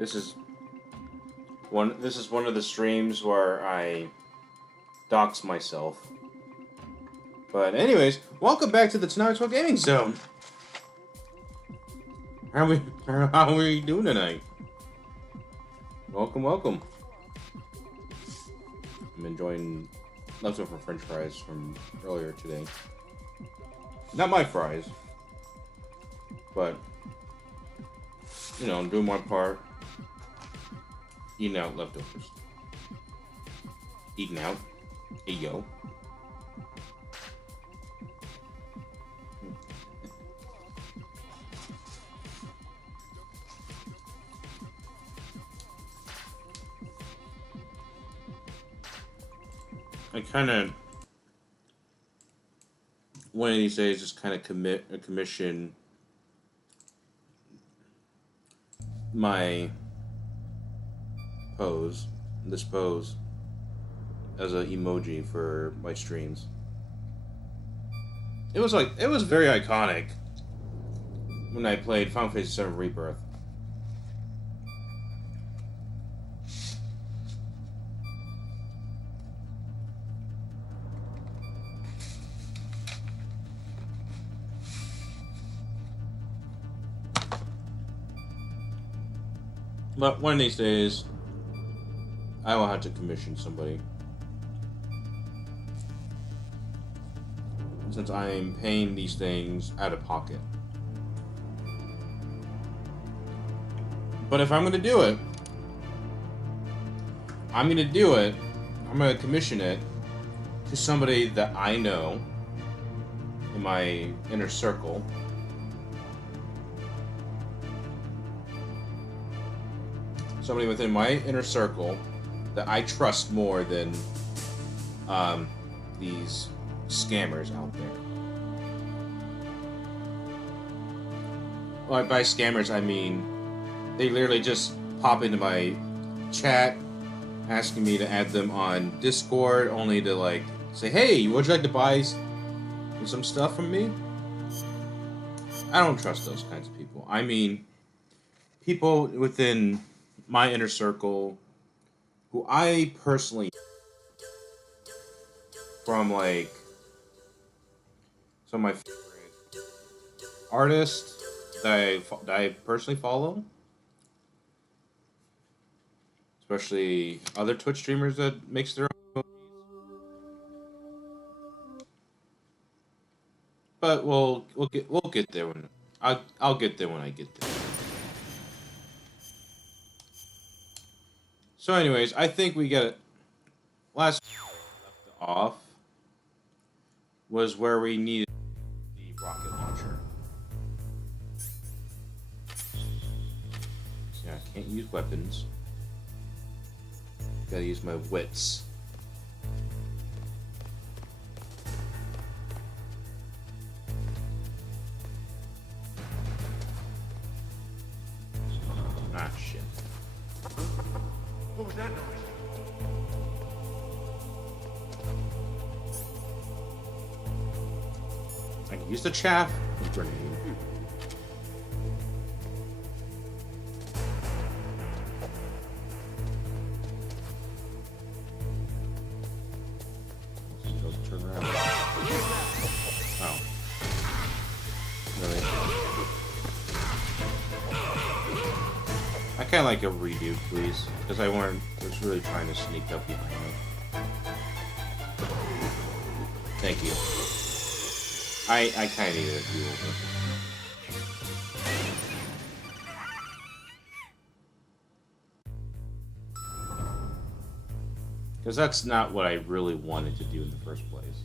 This is one of the streams where I dox myself. But anyways, welcome back to the Tonight's Gaming Zone. How are we doing tonight? Welcome. I'm enjoying leftover French fries from earlier today. Not my fries, but you know, I'm doing my part. Eating out leftovers. Eating out. Hey yo. I kind of, one of these days, just kind of commission my this pose, as an emoji for my streams. It was very iconic when I played Final Fantasy VII Rebirth. But one of these days, I will have to commission somebody. Since I'm paying these things out of pocket. But if I'm going to do it, I'm going to commission it to somebody that I know in my inner circle. Somebody within my inner circle that I trust more than these scammers out there. Well, by scammers, I mean they literally just pop into my chat asking me to add them on Discord, only to like say, hey, would you like to buy some stuff from me? I don't trust those kinds of people. I mean, people within my inner circle who I personally, from like some of my favorite artists that I personally follow, especially other Twitch streamers that makes their own movies. But we'll get there when I'll get there when I get there. So anyways, I think we get it. Last left off was where we needed the rocket launcher. Yeah, I can't use weapons. Gotta use my wits. Ah, shit. What was that noise? I can use the chaff grenade. Let's turn around. Oh. Really? I kind of like a redo, please, because I was really trying to sneak up behind me. Thank you. I kind of needed a do-over. Because that's not what I really wanted to do in the first place.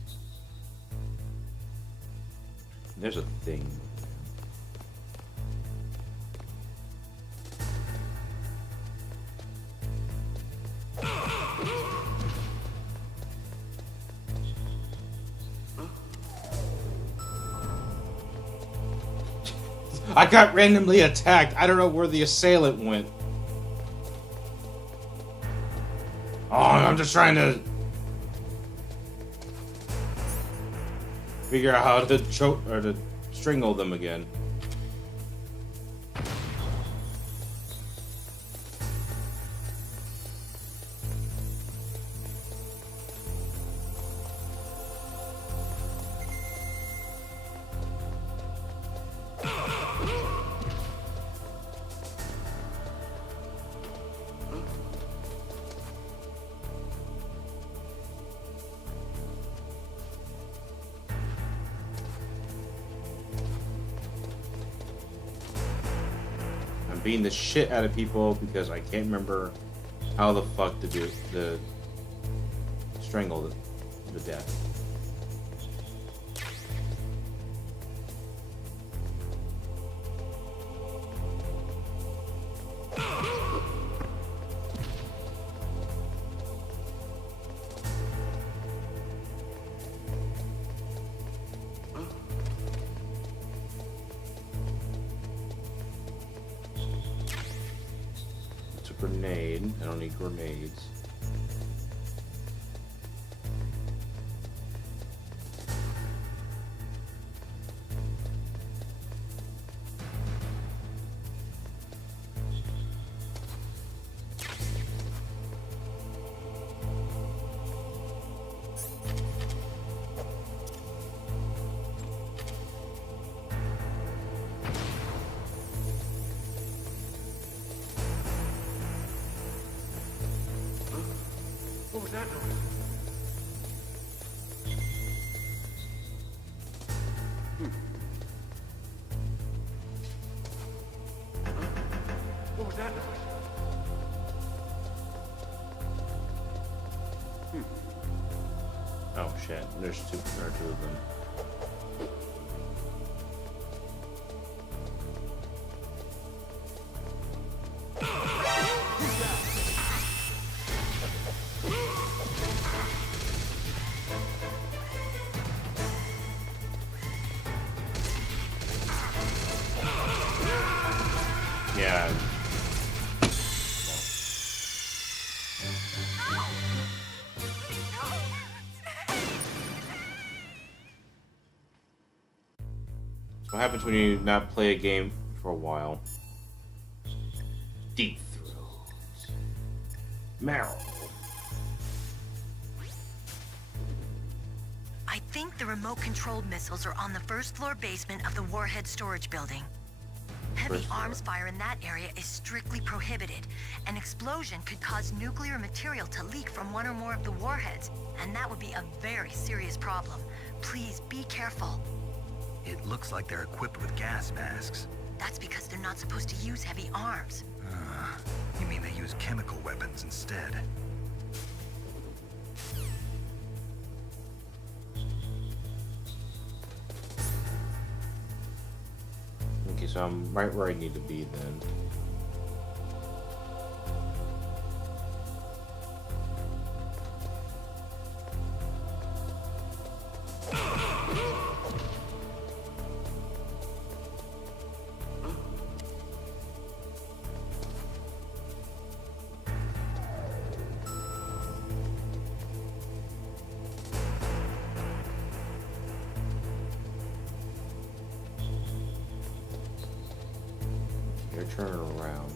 There's a thing. I got randomly attacked. I don't know where the assailant went. Oh, I'm just trying to figure out how to choke or to strangle them again. beating the shit out of people because I can't remember how the fuck to do the strangle the death. Grenade. I don't need grenades. What was that noise? What was that noise? Oh shit! There are two of them. Yeah. What happens when you not play a game for a while? Deep throat. Marrow. I think the remote-controlled missiles are on the first-floor basement of the Warhead storage building. Heavy First floor. arms fire in that area is strictly prohibited. An explosion could cause nuclear material to leak from one or more of the warheads, and that would be a very serious problem. Please be careful. It looks like they're equipped with gas masks. That's because they're not supposed to use heavy arms. You mean they use chemical weapons instead? Okay, so I'm right where I need to be then. You're turning around.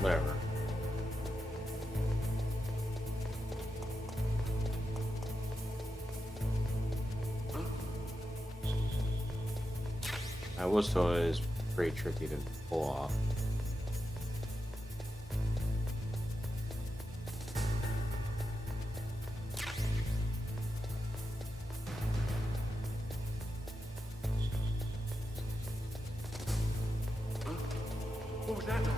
Whatever. I was told it is pretty tricky to pull off. What was that noise?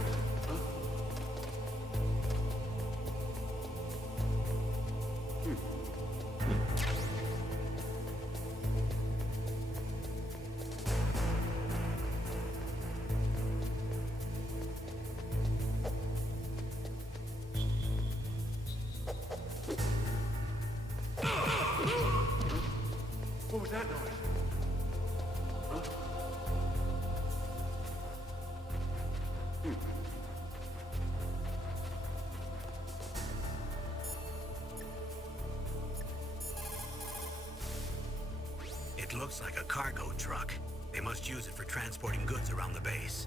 What was that noise? It looks like a cargo truck. They must use it for transporting goods around the base.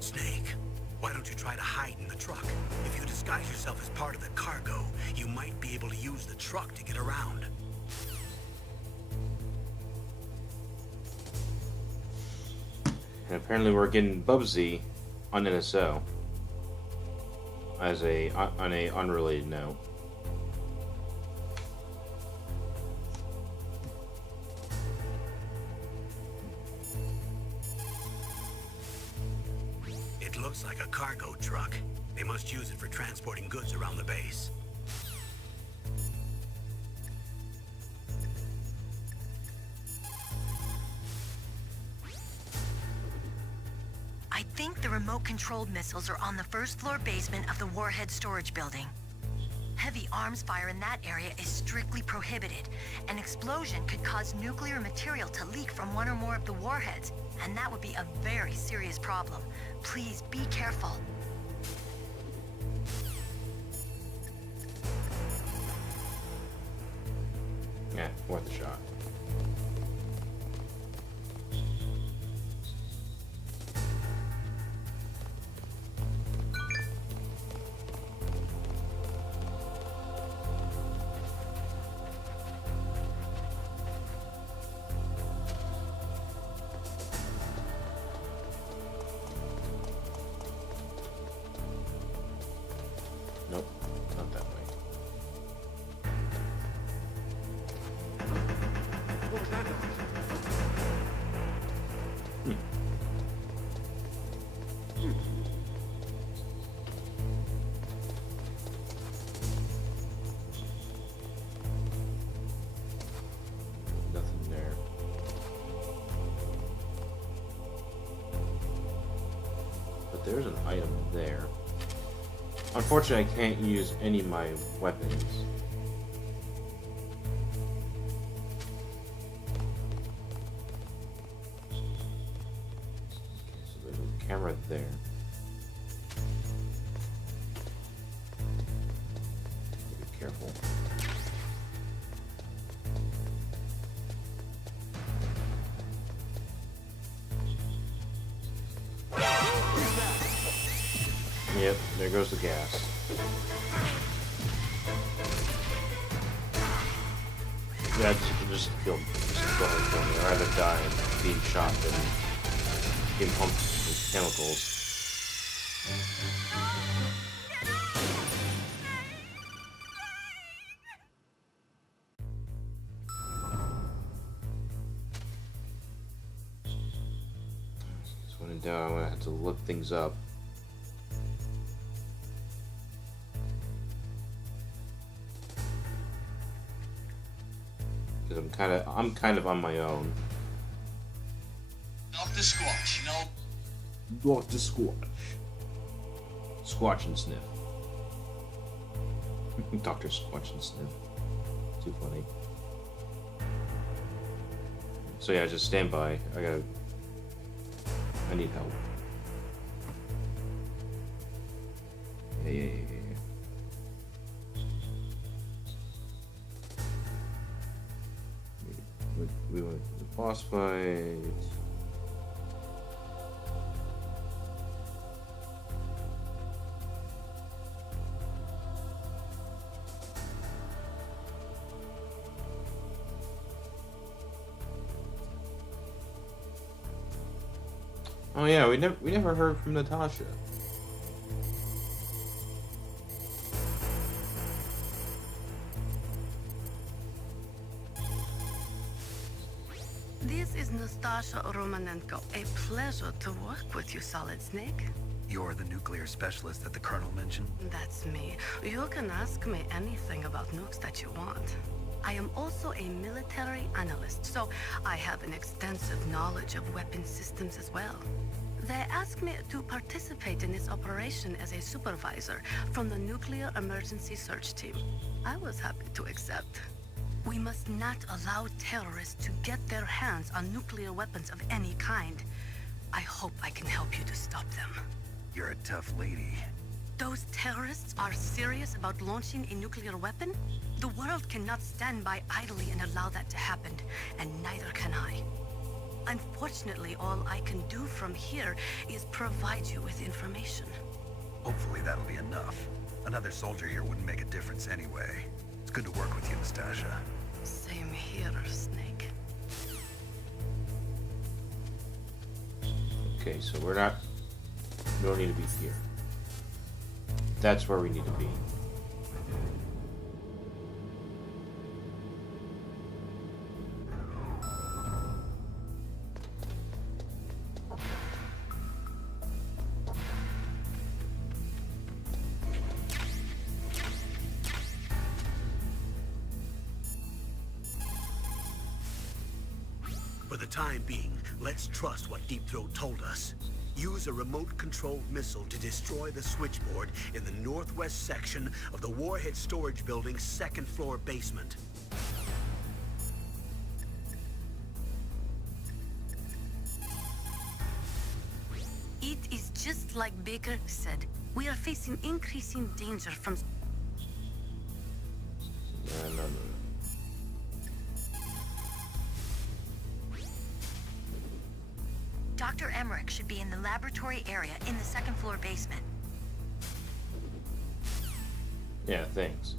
Snake, why don't you try to hide in the truck? If you disguise yourself as part of the cargo, you might be able to use the truck to get around. And apparently we're getting Bubsy on NSO. as on a unrelated note. It looks like a cargo truck. They must use it for transporting goods around the base. I think the remote-controlled missiles are on the first floor basement of the warhead storage building. Heavy arms fire in that area is strictly prohibited. An explosion could cause nuclear material to leak from one or more of the warheads, and that would be a very serious problem. Please be careful. Yeah, worth a shot. Nope, not that way. What was that noise? Nothing there. But there's an item there. Unfortunately, I can't use any of my weapons. Okay, so there's a camera there. Be careful. Yep, there goes the gas. Yeah, just kill me. Just go ahead and kill me. I'd rather die being shot than being pumped with chemicals. So when in doubt, I'm gonna have to look things up. Because I'm kind of on my own. Dr. Squatch, Dr. Squatch. Squatch and sniff. Dr. Squatch and sniff. Too funny. So yeah, just stand by. I need help. Yeah. We went to the boss fight. Oh yeah, we never heard from Natasha. This is Nastasha Romanenko. A pleasure to work with you, Solid Snake. You're the nuclear specialist that the Colonel mentioned? That's me. You can ask me anything about nukes that you want. I am also a military analyst, so I have an extensive knowledge of weapon systems as well. They asked me to participate in this operation as a supervisor from the Nuclear Emergency Search Team. I was happy to accept. We must not allow terrorists to get their hands on nuclear weapons of any kind. I hope I can help you to stop them. You're a tough lady. Those terrorists are serious about launching a nuclear weapon? The world cannot stand by idly and allow that to happen, and neither can I. Unfortunately, all I can do from here is provide you with information. Hopefully that'll be enough. Another soldier here wouldn't make a difference anyway. It's good to work with you, Nastasha. Same here, Snake. Okay, so we don't need to be here. That's where we need to be. For the time being, let's trust what Deep Throat told us. Use a remote-controlled missile to destroy the switchboard in the northwest section of the Warhead Storage Building's second-floor basement. It is just like Baker said. We are facing increasing danger from... No. Dr. Emmerich should be in the laboratory area in the second floor basement. Yeah, thanks.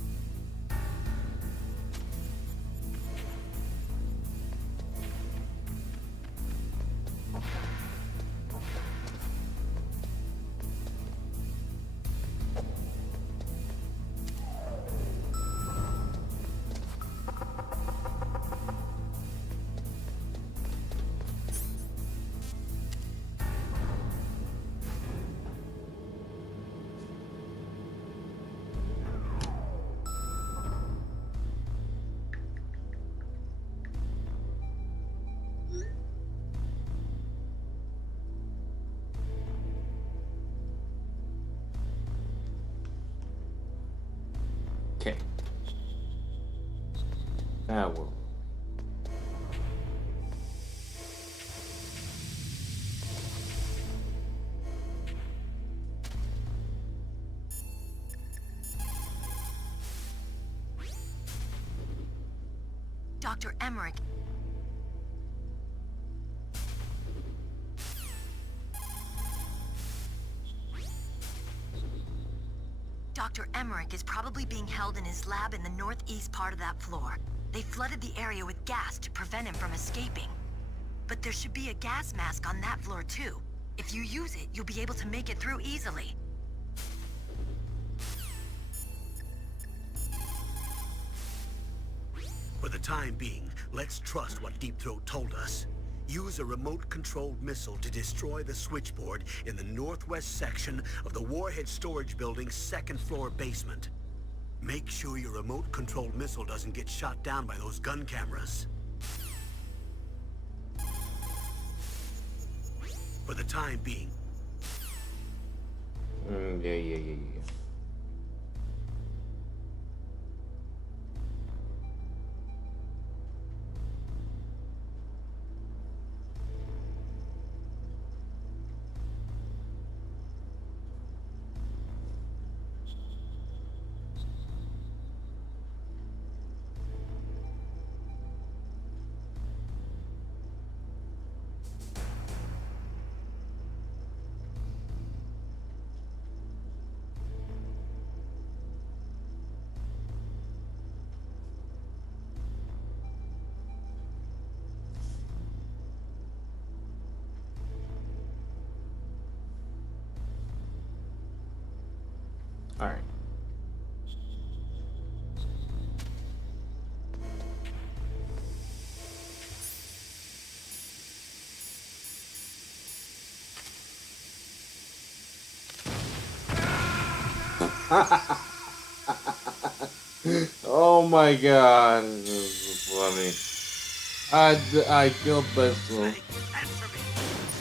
Okay. Now we're... Dr. Emmerich. Dr. Emmerich is probably being held in his lab in the northeast part of that floor. They flooded the area with gas to prevent him from escaping. But there should be a gas mask on that floor too. If you use it, you'll be able to make it through easily. For the time being, let's trust what Deep Throat told us. Use a remote-controlled missile to destroy the switchboard in the northwest section of the Warhead Storage Building's second-floor basement. Make sure your remote-controlled missile doesn't get shot down by those gun cameras. For the time being. Yeah. All right. Oh my god, this is funny. I killed myself. Snake, answer me.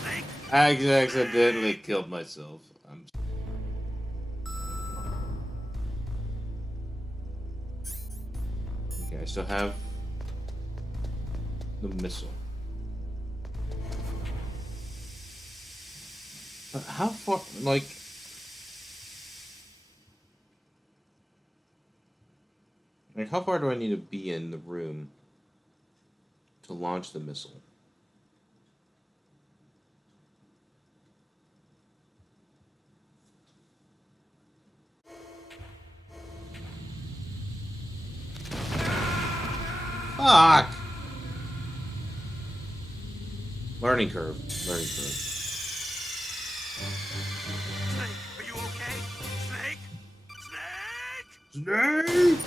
Snake. I accidentally killed myself. Okay, I still have the missile. How far, like... Like, how far do I need to be in the room to launch the missile? Fuck! Learning curve. Learning curve. Snake, are you okay? Snake? Snake!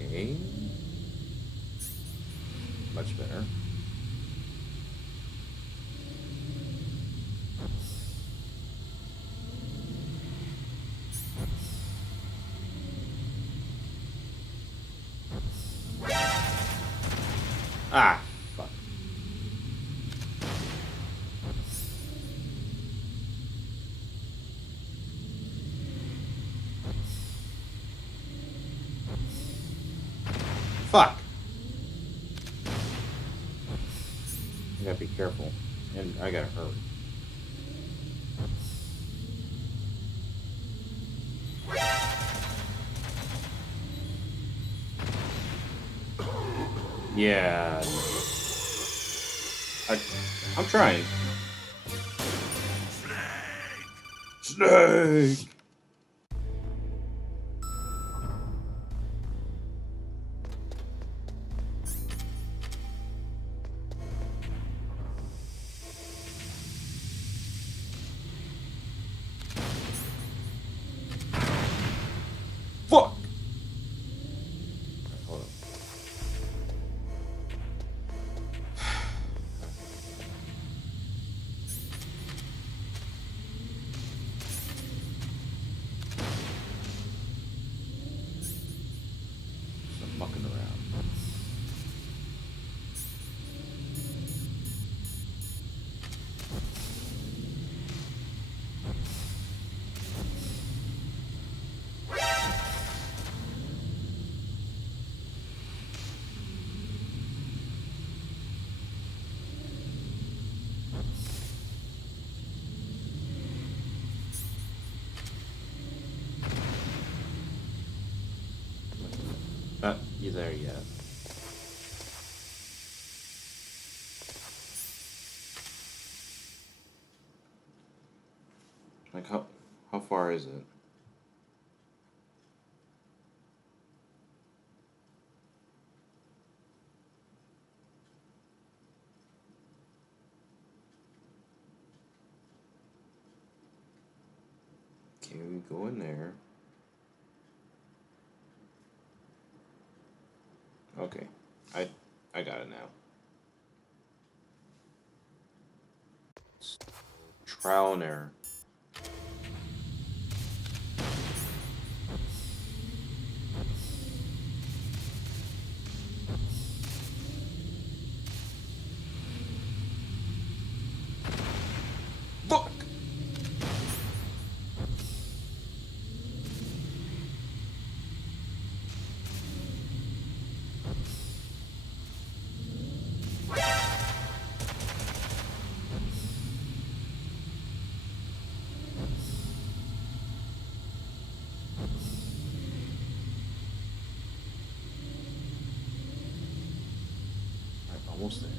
Okay. Much better. Ah, fuck. Fuck. I gotta be careful. And I gotta hurry. Yeah. I'm trying. Snake! Fuck! Hold on. Some mucking around. You there yet? Like how far is it? Okay, we go in there. Okay, I got it now. It's trial and error. Fuck! Almost there.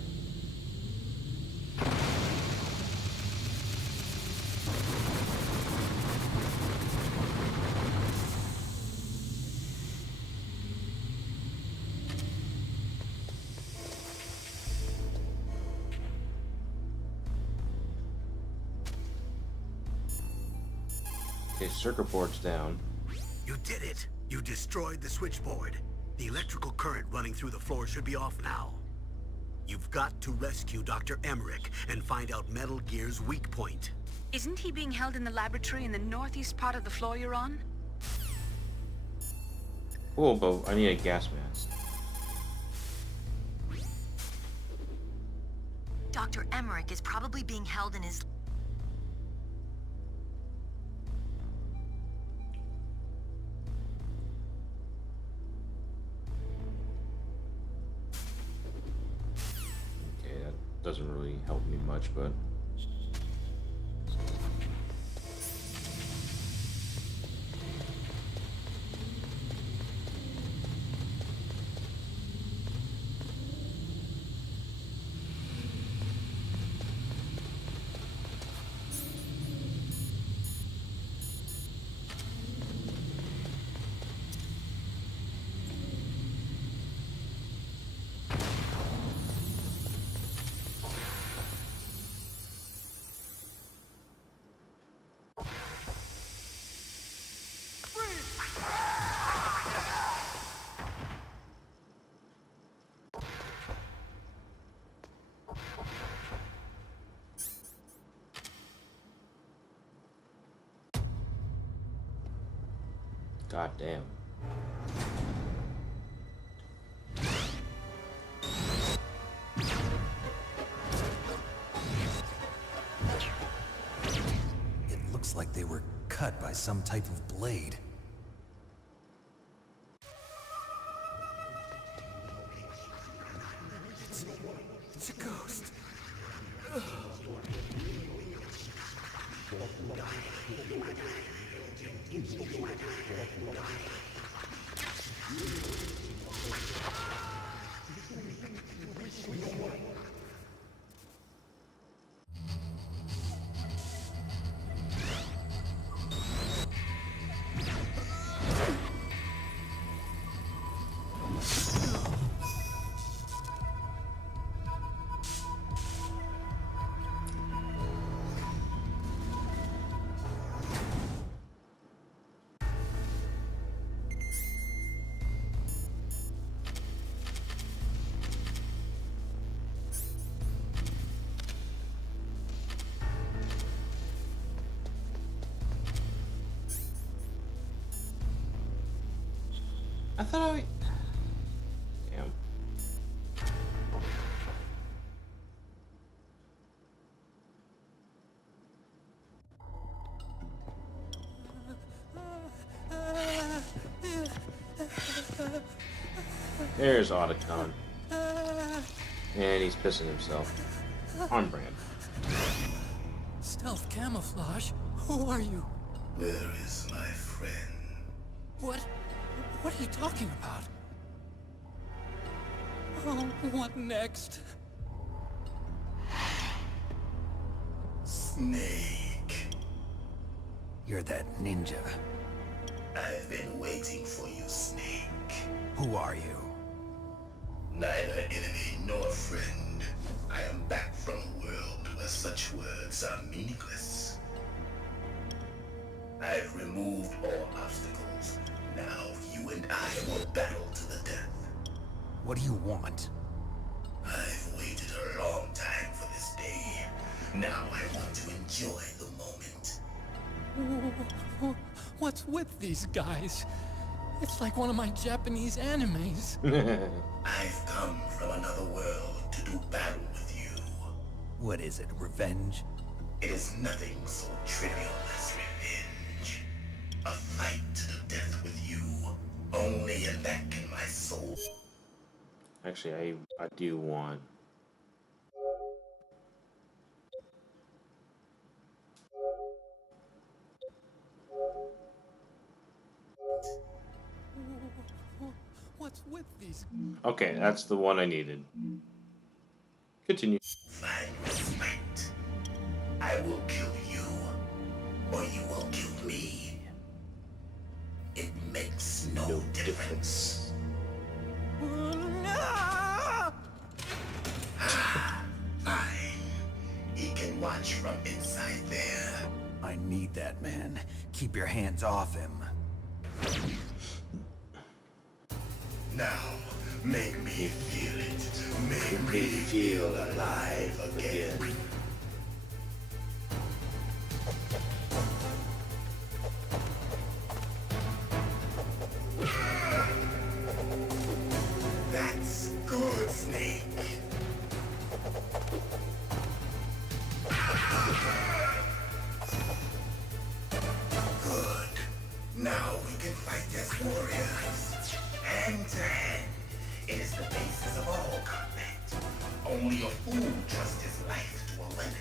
Okay, circuit board's down. You did it! You destroyed the switchboard. The electrical current running through the floor should be off now. You've got to rescue Dr. Emmerich and find out Metal Gear's weak point. Isn't he being held in the laboratory in the northeast part of the floor you're on? Oh, but I need a gas mask. Dr. Emmerich is probably being held in his... Okay, that doesn't really help me much, but... God damn. It looks like they were cut by some type of blade. It's a ghost. I thought I... Damn. There's Otacon. And he's pissing himself. On brand. Stealth camouflage? Who are you? Where is my friend? What are you talking about? Oh, what next? Snake. You're that ninja. I've been waiting for you, Snake. Who are you? Neither enemy nor friend. I am back from a world where such words are meaningless. I've removed all obstacles. Now you and I will battle to the death. What do you want? I've waited a long time for this day. Now I want to enjoy the moment. What's with these guys? It's like one of my Japanese animes. I've come from another world to do battle with you. What is it, revenge? It is nothing so trivial as revenge. A fight to the death with you. Only in that can my soul. Actually, I do want... What's with these? Okay, that's the one I needed. Continue. Find respect. I will kill you, or you will kill me. It makes no difference. Fine. He can watch from inside there. I need that man. Keep your hands off him. Now, make me feel it. Make me feel alive again. That's good, Snake. Good. Now we can fight as warriors. Hand to hand. It is the basis of all combat. Only a fool trusts his life to a weapon.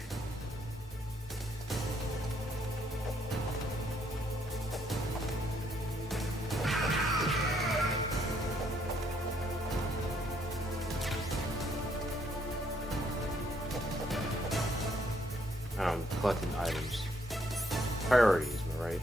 Collecting items. Priorities, am I right?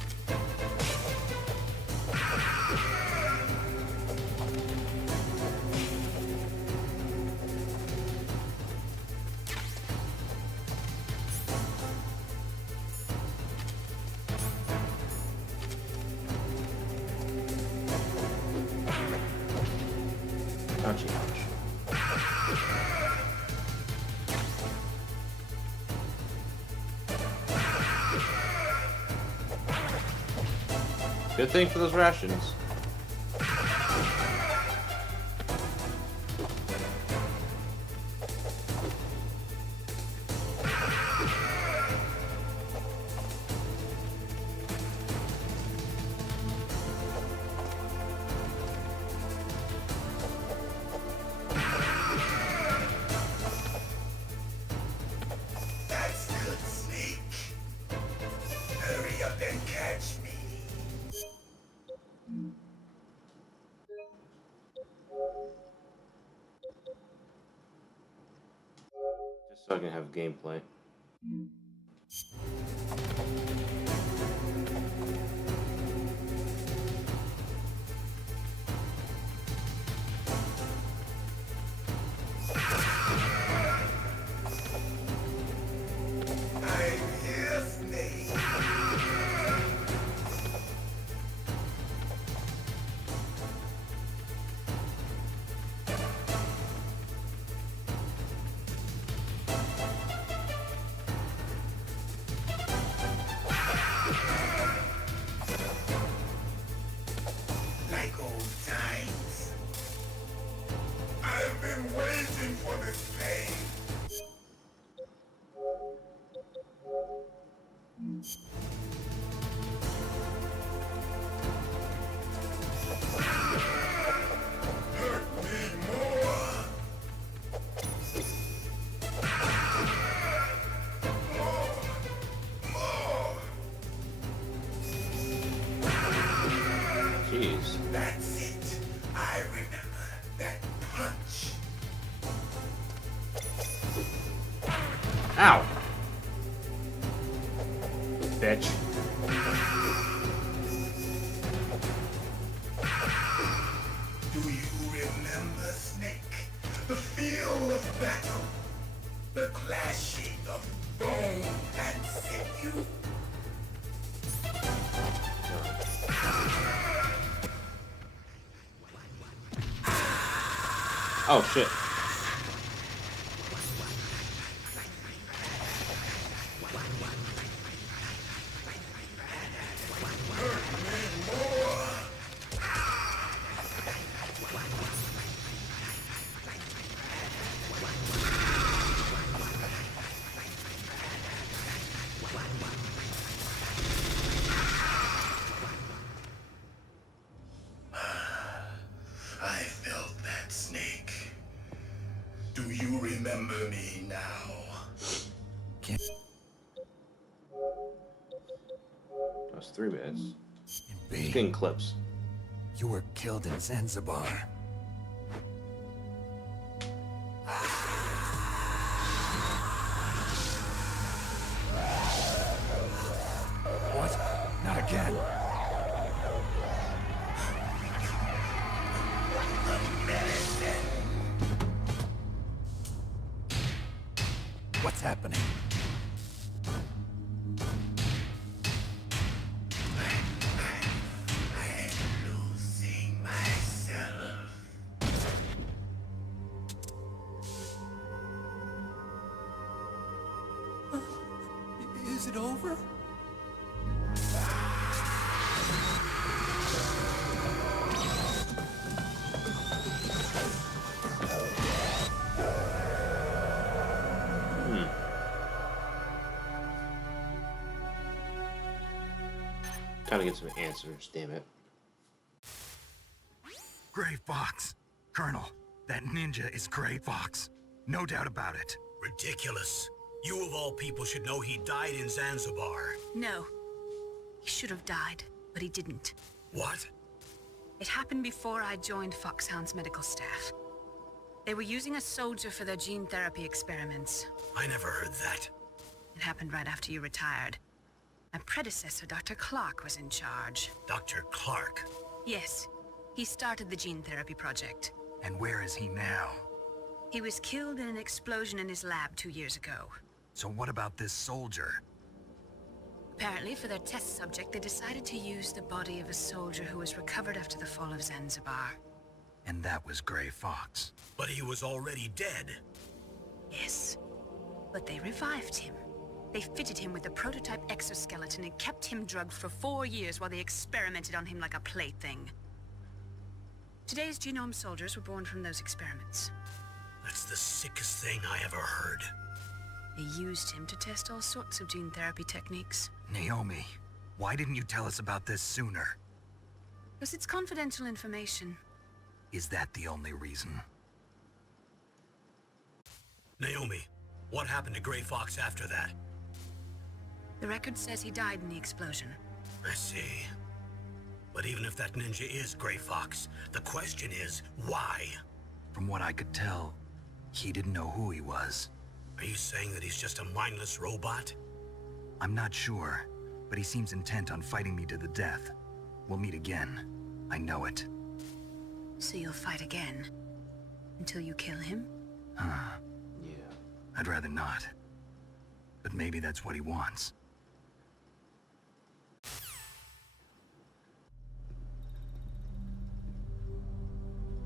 Ouchie, ouch. Good thing for those rations. That's good, Snake. Hurry up and catch me. Just so I can have gameplay. I'm here, Snake. Like old times. I've been waiting for this day. Hurt me more. More. Jeez. That's it. I remember that punch. Ow! Bitch. Do you remember, Snake? The feel of battle. The clashing of bone and sinew. Oh shit. I felt that, Snake. Do you remember me now? That was 3 minutes. B, Getting clips. you were killed in Zanzibar. What? Not again. What's happening? Losing myself. Is it over? Gotta get some answers, damn it. Gray Fox. Colonel, that ninja is Gray Fox. No doubt about it. Ridiculous. You of all people should know he died in Zanzibar. No. He should have died, but he didn't. What? It happened before I joined Foxhound's medical staff. They were using a soldier for their gene therapy experiments. I never heard that. It happened right after you retired. My predecessor, Dr. Clark, was in charge. Dr. Clark. Yes, he started the gene therapy project. And where is he now? He was killed in an explosion in his lab 2 years ago. So what about this soldier? Apparently, for their test subject, they decided to use the body of a soldier who was recovered after the fall of Zanzibar. And that was Gray Fox. But he was already dead. Yes, but they revived him. They fitted him with a prototype exoskeleton and kept him drugged for 4 years while they experimented on him like a plaything. Today's genome soldiers were born from those experiments. That's the sickest thing I ever heard. They used him to test all sorts of gene therapy techniques. Naomi, why didn't you tell us about this sooner? Because it's confidential information. Is that the only reason? Naomi, what happened to Grey Fox after that? The record says he died in the explosion. I see. But even if that ninja is Grey Fox, the question is, why? From what I could tell, he didn't know who he was. Are you saying that he's just a mindless robot? I'm not sure, but he seems intent on fighting me to the death. We'll meet again. I know it. So you'll fight again? Until you kill him? Huh. Yeah. I'd rather not. But maybe that's what he wants.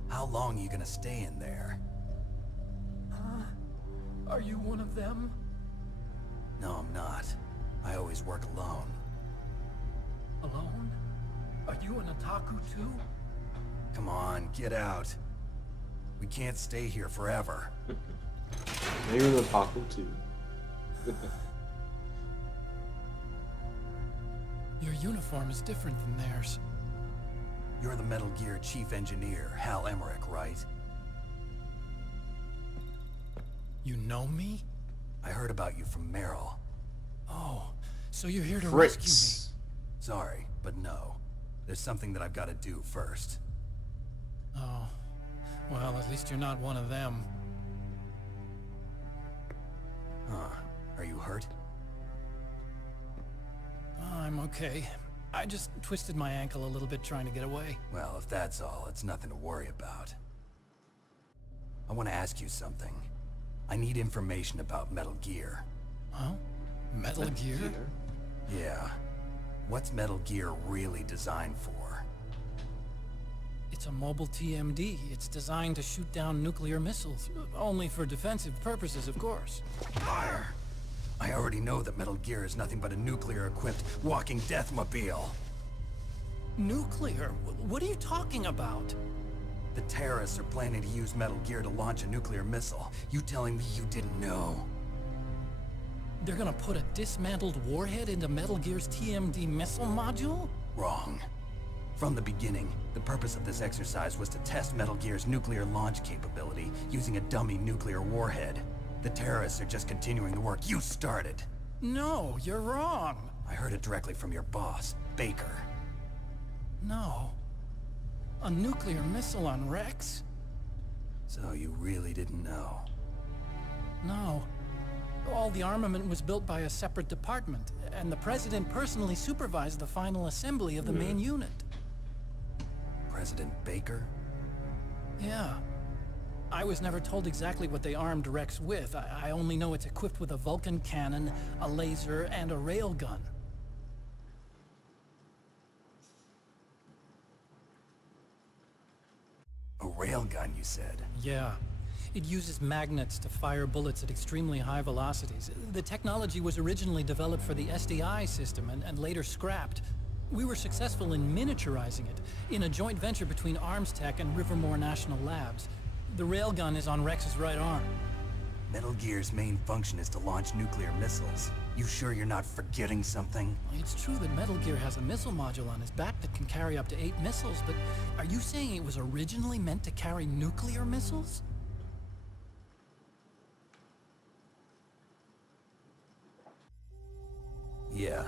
How long are you gonna stay in there? Are you one of them? No, I'm not. I always work alone. Alone? Are you an otaku too? Come on, get out. We can't stay here forever. Maybe the taco too. Your uniform is different than theirs. You're the Metal Gear chief engineer, Hal Emmerich, right? You know me? I heard about you from Meryl. Oh, so you're here to rescue Fritz. Sorry, but no. There's something that I've got to do first. me? Oh, well, at least you're not one of them. Huh. Are you hurt? I'm okay. I just twisted my ankle a little bit trying to get away. Well, if that's all, it's nothing to worry about. I want to ask you something. I need information about Metal Gear. Huh? Metal Gear? Yeah. What's Metal Gear really designed for? It's a mobile TMD. It's designed to shoot down nuclear missiles. Only for defensive purposes, of course. Liar. I already know that Metal Gear is nothing but a nuclear-equipped walking deathmobile. Nuclear? What are you talking about? The terrorists are planning to use Metal Gear to launch a nuclear missile. You telling me you didn't know? They're gonna put a dismantled warhead into Metal Gear's TMD missile module? Wrong. From the beginning, the purpose of this exercise was to test Metal Gear's nuclear launch capability using a dummy nuclear warhead. The terrorists are just continuing the work you started. No, you're wrong. I heard it directly from your boss, Baker. No. A nuclear missile on Rex? So you really didn't know? No. All the armament was built by a separate department, and the President personally supervised the final assembly of the main unit. President Baker? Yeah. I was never told exactly what they armed Rex with. I only know it's equipped with a Vulcan cannon, a laser, and a railgun. A railgun, you said? Yeah. It uses magnets to fire bullets at extremely high velocities. The technology was originally developed for the SDI system and later scrapped. We were successful in miniaturizing it, in a joint venture between ArmsTech and Rivermore National Labs. The railgun is on Rex's right arm. Metal Gear's main function is to launch nuclear missiles. You sure you're not forgetting something? It's true that Metal Gear has a missile module on his back that can carry up to 8 missiles, but are you saying it was originally meant to carry nuclear missiles? Yeah,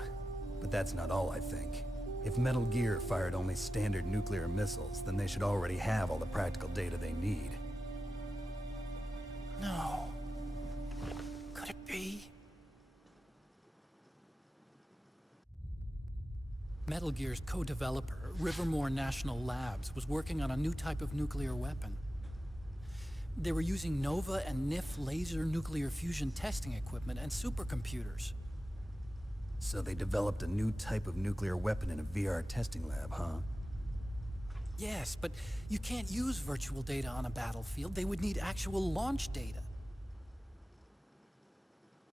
but that's not all I think. If Metal Gear fired only standard nuclear missiles, then they should already have all the practical data they need. No. Could it be? Metal Gear's co-developer, Rivermore National Labs, was working on a new type of nuclear weapon. They were using NOVA and NIF laser nuclear fusion testing equipment and supercomputers. So they developed a new type of nuclear weapon in a VR testing lab, huh? Yes, but you can't use virtual data on a battlefield. They would need actual launch data.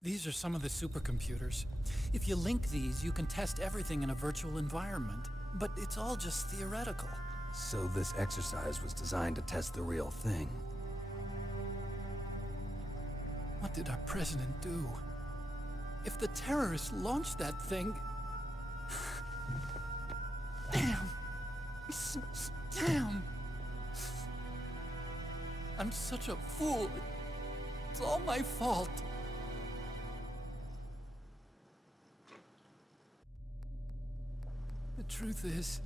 These are some of the supercomputers. If you link these, you can test everything in a virtual environment. But it's all just theoretical. So this exercise was designed to test the real thing. What did our president do? If the terrorists launched that thing... Damn! Damn! I'm such a fool. It's all my fault. The truth is,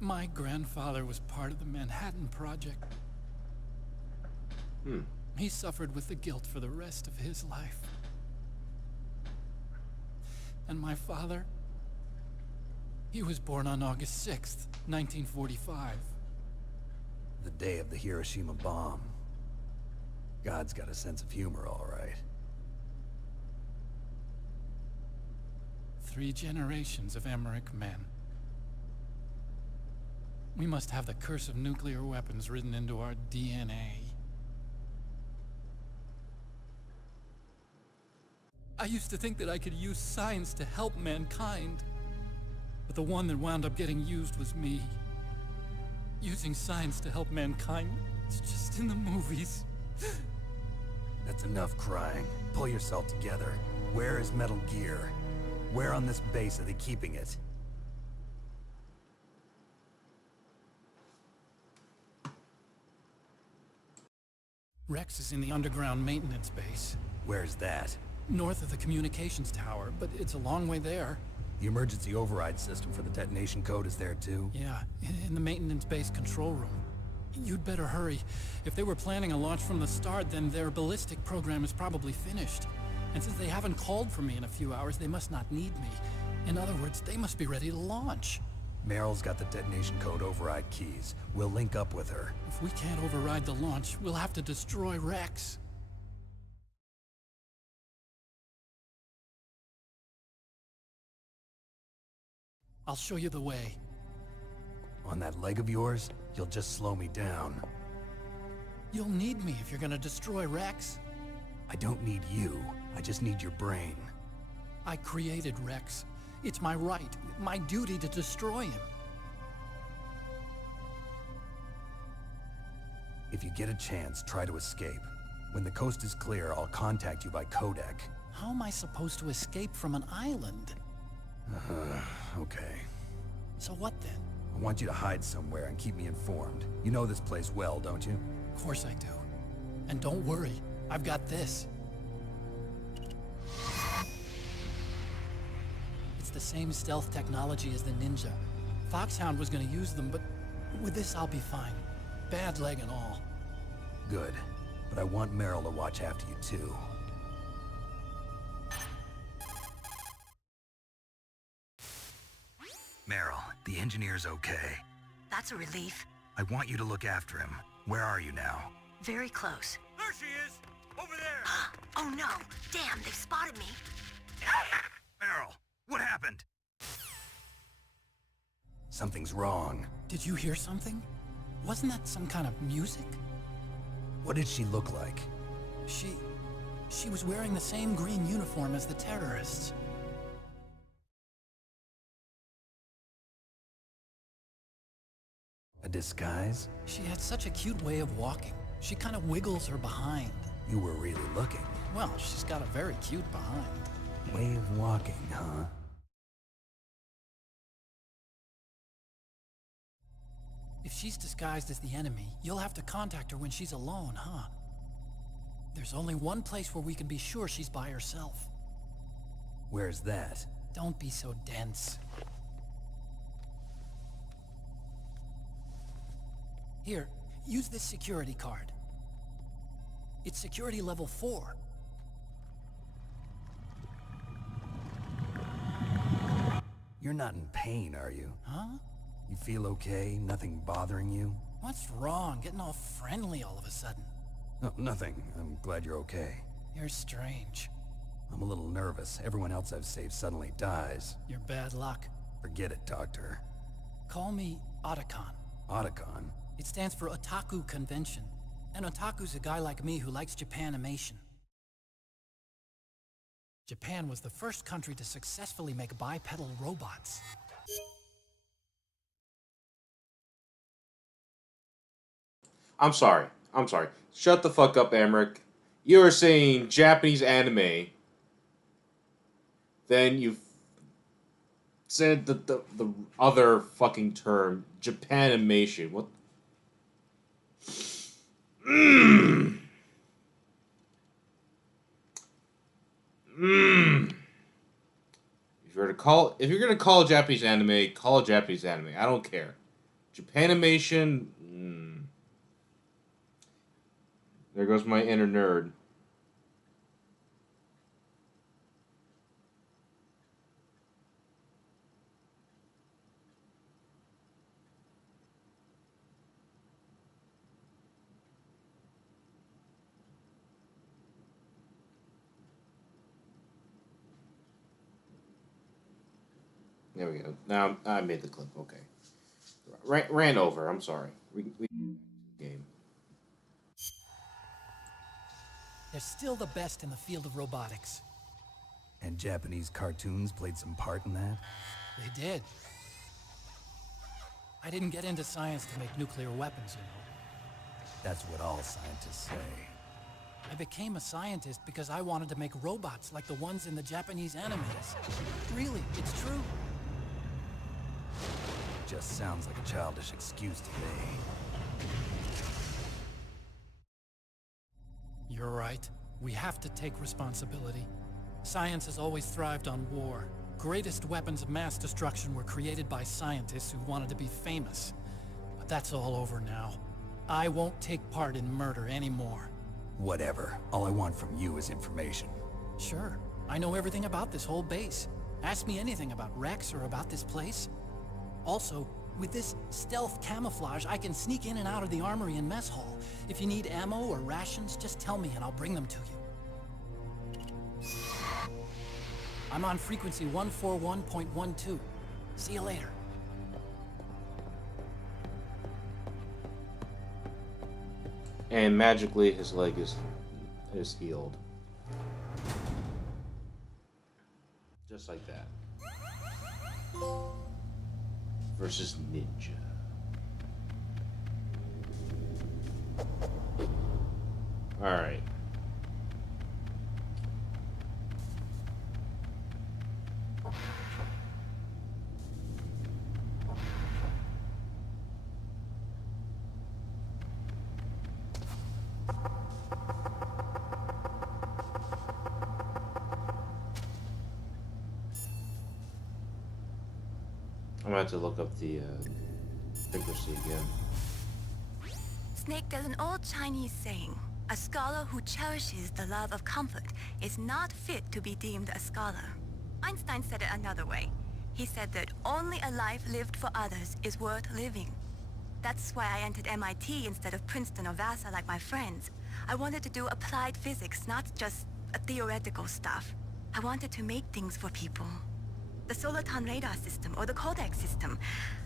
my grandfather was part of the Manhattan Project. He suffered with the guilt for the rest of his life. And my father, he was born on August 6th, 1945. The day of the Hiroshima bomb. God's got a sense of humor, all right. 3 generations of Emmerich men. We must have the curse of nuclear weapons written into our DNA. I used to think that I could use science to help mankind. But the one that wound up getting used was me. Using science to help mankind, it's just in the movies. That's enough crying. Pull yourself together. Where is Metal Gear? Where on this base are they keeping it? Rex is in the underground maintenance base. Where's that? North of the communications tower, but it's a long way there. The emergency override system for the detonation code is there too? Yeah, in the maintenance base control room. You'd better hurry. If they were planning a launch from the start, then their ballistic program is probably finished. And since they haven't called for me in a few hours, they must not need me. In other words, they must be ready to launch. Meryl's got the detonation code override keys. We'll link up with her. If we can't override the launch, we'll have to destroy Rex. I'll show you the way. On that leg of yours, you'll just slow me down. You'll need me if you're gonna destroy Rex. I don't need you. I just need your brain. I created Rex. It's my right, my duty to destroy him. If you get a chance, try to escape. When the coast is clear, I'll contact you by codec. How am I supposed to escape from an island? Okay. So what then? I want you to hide somewhere and keep me informed. You know this place well, don't you? Of course I do. And don't worry, I've got this. It's the same stealth technology as the Ninja. Foxhound was gonna use them, but with this I'll be fine. Bad leg and all. Good. But I want Meryl to watch after you too. Meryl, the engineer's okay. That's a relief. I want you to look after him. Where are you now? Very close. There she is! Over there! Oh no! Damn, they've spotted me! Meryl, what happened? Something's wrong. Did you hear something? Wasn't that some kind of music? What did she look like? She was wearing the same green uniform as the terrorists. A disguise? She had such a cute way of walking. She kind of wiggles her behind. You were really looking. Well, she's got a very cute behind. Way of walking, huh? If she's disguised as the enemy, you'll have to contact her when she's alone, huh? There's only one place where we can be sure she's by herself. Where's that? Don't be so dense. Here, use this security card. It's security level 4. You're not in pain, are you? Huh? You feel okay? Nothing bothering you? What's wrong? Getting all friendly all of a sudden. No, nothing. I'm glad you're okay. You're strange. I'm a little nervous. Everyone else I've saved suddenly dies. You're bad luck. Forget it, Doctor. Call me Otacon. Otacon? It stands for Otaku Convention. An otaku's a guy like me who likes Japanimation. Japan was the first country to successfully make bipedal robots. I'm sorry. Shut the fuck up, Emmerich. You are saying Japanese anime. Then you said the other fucking term, Japanimation. What? If you're gonna call Japanese anime, call it Japanese anime. I don't care. Japanimation. There goes my inner nerd. There we go. Now I made the clip. Okay. Ran over. I'm sorry. We game. They're still the best in the field of robotics. And Japanese cartoons played some part in that? They did. I didn't get into science to make nuclear weapons, you know. That's what all scientists say. I became a scientist because I wanted to make robots like the ones in the Japanese animes. Really, it's true. Just sounds like a childish excuse to me. You're right. We have to take responsibility. Science has always thrived on war. Greatest weapons of mass destruction were created by scientists who wanted to be famous. But that's all over now. I won't take part in murder anymore. Whatever. All I want from you is information. Sure. I know everything about this whole base. Ask me anything about Rex or about this place. Also, with this stealth camouflage, I can sneak in and out of the armory and mess hall. If you need ammo or rations, just tell me and I'll bring them to you. I'm on frequency 141.12. See you later. And magically, his leg is healed. Just like that. Versus Ninja. Alright. I'm gonna have to look up the frequency again. Snake, there's an old Chinese saying, a scholar who cherishes the love of comfort is not fit to be deemed a scholar. Einstein said it another way. He said that only a life lived for others is worth living. That's why I entered MIT instead of Princeton or Vassar like my friends. I wanted to do applied physics, not just theoretical stuff. I wanted to make things for people. The Soliton radar system or the Codex system.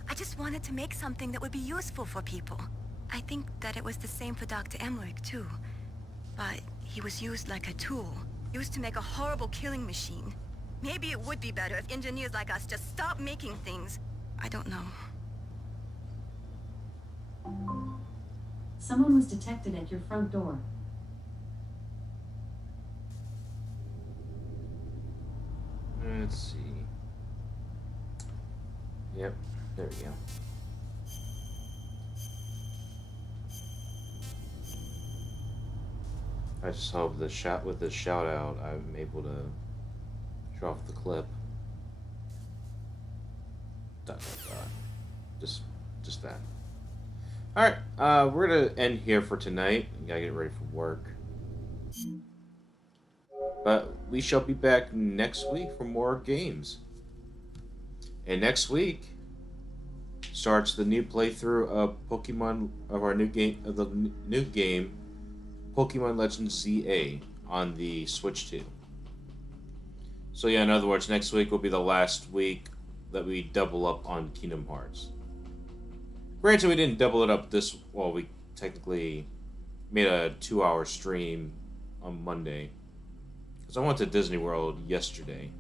I just wanted to make something that would be useful for people. I think that it was the same for Dr. Emmerich too. But he was used like a tool, used to make a horrible killing machine. Maybe it would be better if engineers like us just stopped making things. I don't know. Someone was detected at your front door. Let's see. Yep, there we go. I just hope with the shout out, I'm able to show off the clip. Just that. All right, we're gonna end here for tonight. We gotta get ready for work. But we shall be back next week for more games. And next week starts the new playthrough of Pokemon of our new game Pokemon Legends ZA on the Switch 2. So yeah, in other words, next week will be the last week that we double up on Kingdom Hearts. Granted, we didn't double it up we technically made a 2-hour stream on Monday. because I went to Disney World yesterday.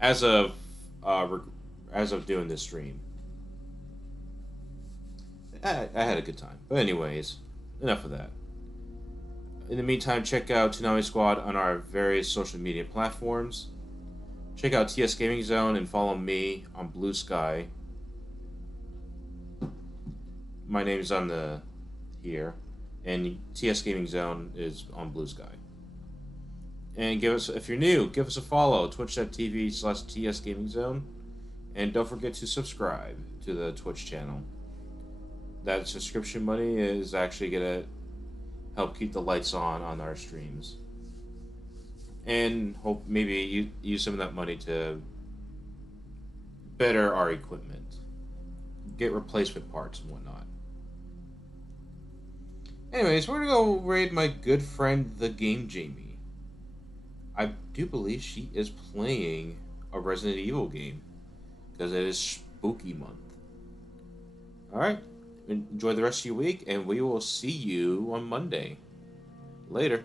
As of doing this stream, I had a good time. But anyways, enough of that. In the meantime, check out Toonami Squad on our various social media platforms. Check out TS Gaming Zone and follow me on Blue Sky. My name's on the here, and TS Gaming Zone is on Blue Sky. And if you're new, give us a follow, twitch.tv/TS Gaming Zone, and don't forget to subscribe to the Twitch channel. That subscription money is actually gonna help keep the lights on our streams, and hope maybe use some of that money to better our equipment, get replacement parts and whatnot. Anyways, we're gonna go raid my good friend, the Game Jamie. I do believe she is playing a Resident Evil game, because it is spooky month. Alright, enjoy the rest of your week, and we will see you on Monday. Later.